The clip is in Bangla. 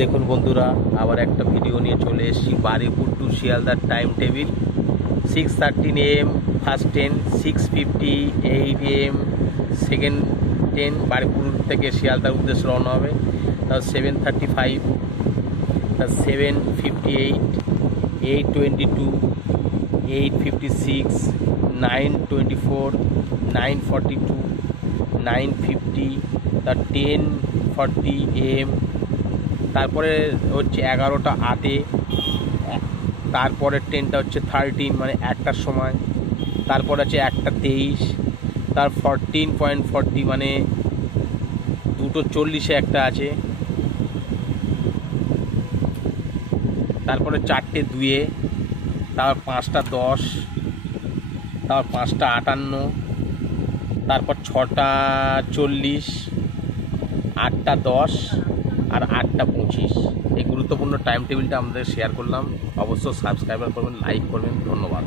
দেখুন বন্ধুরা, আবার একটা ভিডিও নিয়ে চলে এসেছি। বারুইপুর টু শিয়ালদার time table 6:13 AM first train, 6:50 AM second train Baruipur থেকে শিয়ালদার উদ্দেশ্যে রওনা হবে। তার 7:35, তার 7:58, 8:22, 8:56, 9:24, 9:42, 9:50, তার 10:40 AM। তারপরে হচ্ছে 11টা 8-এ, তারপরের ট্রেনটা হচ্ছে 13 মানে 1টার সময়। তারপর আছে 1:23, তার 14.40 মানে 2:40-এ একটা আছে। তারপরে 4:02-এ, তারপর 5:10, তারপর 5:58, তারপর 6:40, 8:10 আর 8:25। এই গুরুত্বপূর্ণ টাইম টেবিলটা আমাদের শেয়ার করলাম। অবশ্যই সাবস্ক্রাইবার করবেন, লাইক করবেন। ধন্যবাদ।